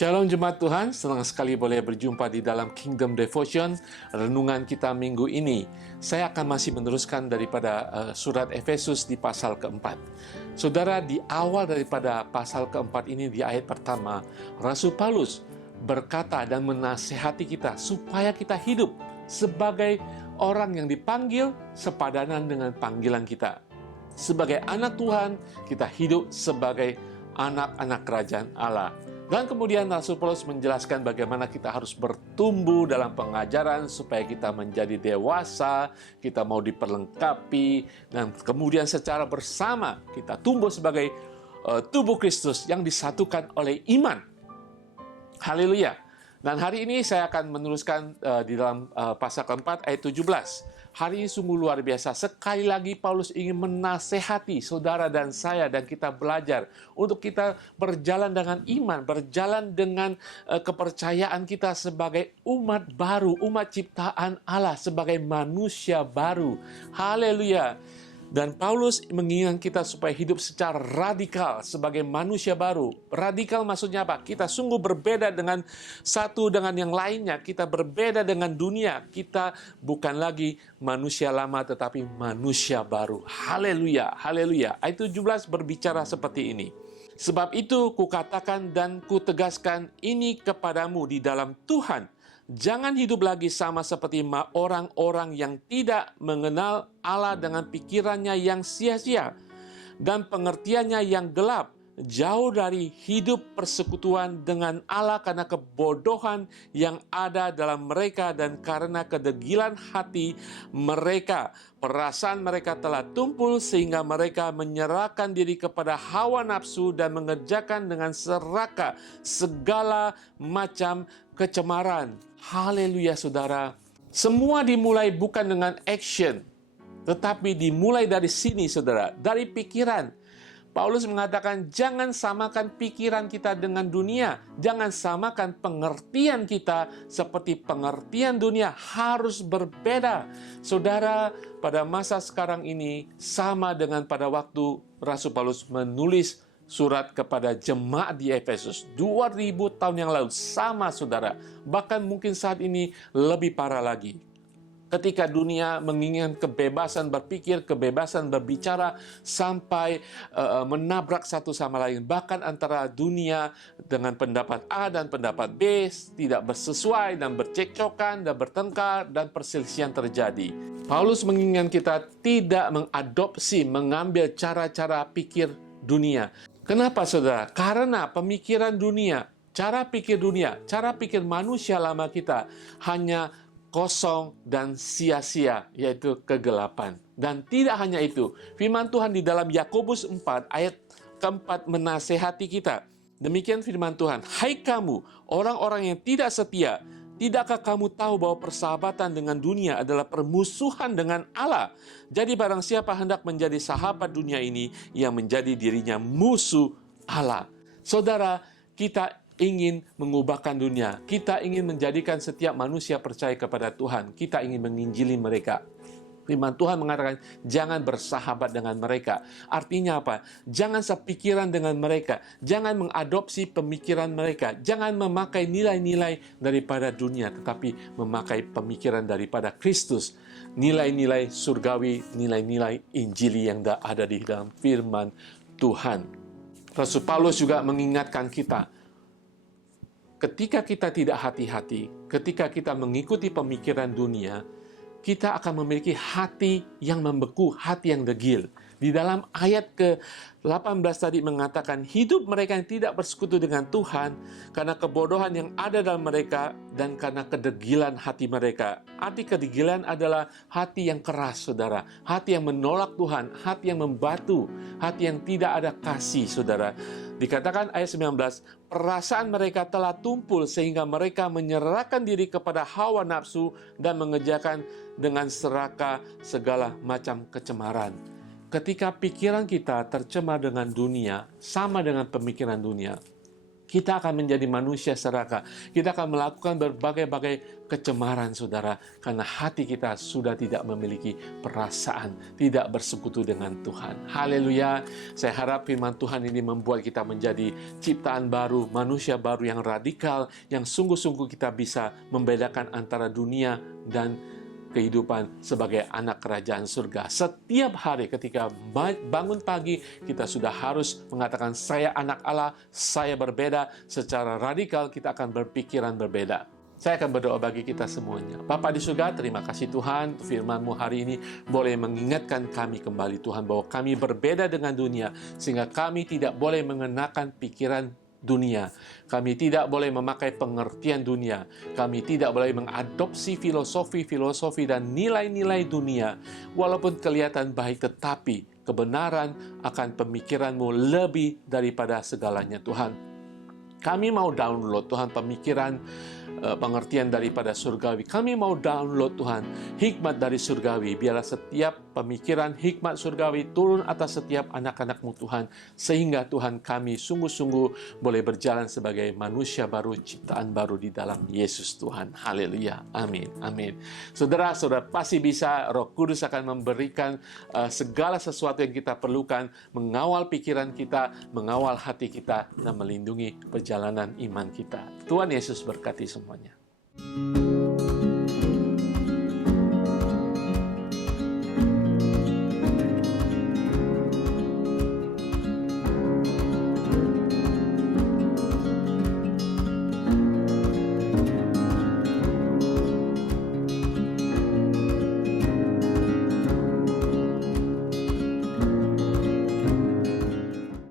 Shalom Jemaat Tuhan, senang sekali boleh berjumpa di dalam Kingdom Devotion, renungan kita minggu ini. Saya akan masih meneruskan daripada surat Efesus di pasal keempat. Saudara, di awal daripada pasal keempat ini, di ayat pertama, Rasul Paulus berkata dan menasihati kita supaya kita hidup sebagai orang yang dipanggil sepadanan dengan panggilan kita. Sebagai anak Tuhan, kita hidup sebagai anak-anak kerajaan Allah. Dan kemudian Rasul Paulus menjelaskan bagaimana kita harus bertumbuh dalam pengajaran supaya kita menjadi dewasa, kita mau diperlengkapi, dan kemudian secara bersama kita tumbuh sebagai tubuh Kristus yang disatukan oleh iman. Haleluya. Dan hari ini saya akan meneruskan di dalam pasal keempat ayat 17. Hari ini sungguh luar biasa. Sekali lagi Paulus ingin menasehati saudara dan saya dan kita belajar untuk kita berjalan dengan iman, berjalan dengan kepercayaan kita sebagai umat baru, umat ciptaan Allah, sebagai manusia baru. Haleluya. Dan Paulus mengingatkan kita supaya hidup secara radikal sebagai manusia baru. Radikal maksudnya apa? Kita sungguh berbeda dengan satu dengan yang lainnya. Kita berbeda dengan dunia. Kita bukan lagi manusia lama tetapi manusia baru. Haleluya, haleluya. Ayat 17 berbicara seperti ini. Sebab itu kukatakan dan kutegaskan ini kepadamu di dalam Tuhan. Jangan hidup lagi sama seperti orang-orang yang tidak mengenal Allah dengan pikirannya yang sia-sia dan pengertiannya yang gelap, jauh dari hidup persekutuan dengan Allah karena kebodohan yang ada dalam mereka dan karena kedegilan hati mereka. Perasaan mereka telah tumpul sehingga mereka menyerahkan diri kepada hawa nafsu dan mengerjakan dengan serakah segala macam kecemaran. Haleluya saudara. Semua dimulai bukan dengan action, tetapi dimulai dari sini saudara, dari pikiran. Paulus mengatakan jangan samakan pikiran kita dengan dunia. Jangan samakan pengertian kita seperti pengertian dunia. Harus berbeda. Saudara, pada masa sekarang ini sama dengan pada waktu Rasul Paulus menulis surat kepada jemaat di Efesus 2000 tahun yang lalu. Sama saudara. Bahkan mungkin saat ini lebih parah lagi. Ketika dunia menginginkan kebebasan berpikir, kebebasan berbicara, sampai menabrak satu sama lain. Bahkan antara dunia dengan pendapat A dan pendapat B tidak bersesuai dan bercekcokan dan bertengkar dan perselisihan terjadi. Paulus menginginkan kita tidak mengadopsi, mengambil cara-cara pikir dunia. Kenapa saudara? Karena pemikiran dunia, cara pikir dunia, cara pikir manusia lama kita hanya kosong dan sia-sia, yaitu kegelapan. Dan tidak hanya itu, firman Tuhan di dalam Yakobus 4 ayat keempat menasehati kita. Demikian firman Tuhan, hai kamu orang-orang yang tidak setia, tidakkah kamu tahu bahwa persahabatan dengan dunia adalah permusuhan dengan Allah? Jadi barang siapa hendak menjadi sahabat dunia ini, yang menjadi dirinya musuh Allah. Saudara, kita ingin mengubahkan dunia. Kita ingin menjadikan setiap manusia percaya kepada Tuhan. Kita ingin menginjili mereka. Firman Tuhan mengatakan, jangan bersahabat dengan mereka. Artinya apa? Jangan sepikiran dengan mereka. Jangan mengadopsi pemikiran mereka. Jangan memakai nilai-nilai daripada dunia, tetapi memakai pemikiran daripada Kristus. Nilai-nilai surgawi, nilai-nilai Injili yang ada di dalam firman Tuhan. Rasul Paulus juga mengingatkan kita, ketika kita tidak hati-hati, ketika kita mengikuti pemikiran dunia, kita akan memiliki hati yang membeku, hati yang degil. Di dalam ayat ke-18 tadi mengatakan, hidup mereka yang tidak bersekutu dengan Tuhan karena kebodohan yang ada dalam mereka dan karena kedegilan hati mereka. Arti kedegilan adalah hati yang keras, saudara. Hati yang menolak Tuhan, hati yang membatu, hati yang tidak ada kasih, saudara. Dikatakan ayat 19, perasaan mereka telah tumpul sehingga mereka menyerahkan diri kepada hawa nafsu dan mengerjakan dengan serakah segala macam kecemaran. Ketika pikiran kita tercemar dengan dunia, sama dengan pemikiran dunia, Kita akan menjadi manusia serakah. Kita akan melakukan berbagai-bagai kecemaran, saudara, karena hati kita sudah tidak memiliki perasaan, tidak bersekutu dengan Tuhan. Haleluya. Saya harap firman Tuhan ini membuat kita menjadi ciptaan baru, manusia baru yang radikal, yang sungguh-sungguh kita bisa membedakan antara dunia dan kehidupan sebagai anak kerajaan surga. Setiap hari ketika bangun pagi, kita sudah harus mengatakan, saya anak Allah, saya berbeda. Secara radikal kita akan berpikiran berbeda. Saya akan berdoa bagi kita semuanya. Bapa di surga, terima kasih Tuhan, firman-Mu hari ini boleh mengingatkan kami kembali Tuhan, bahwa kami berbeda dengan dunia, sehingga kami tidak boleh mengenakan pikiran dunia. Kami tidak boleh memakai pengertian dunia. Kami tidak boleh mengadopsi filosofi dan nilai-nilai dunia. Walaupun kelihatan baik, tetapi kebenaran akan pemikiran-Mu lebih daripada segalanya Tuhan. Kami mau download Tuhan pemikiran, pengertian daripada surgawi. Kami mau download Tuhan hikmat dari surgawi. Biarlah setiap pemikiran hikmat surgawi turun atas setiap anak-anak-Mu Tuhan, sehingga Tuhan kami sungguh-sungguh boleh berjalan sebagai manusia baru, ciptaan baru di dalam Yesus Tuhan. Haleluya. Amin. Amin. Saudara-saudara pasti bisa, Roh Kudus akan memberikan segala sesuatu yang kita perlukan, mengawal pikiran kita, mengawal hati kita, dan melindungi perjalanan iman kita. Tuhan Yesus berkati semuanya.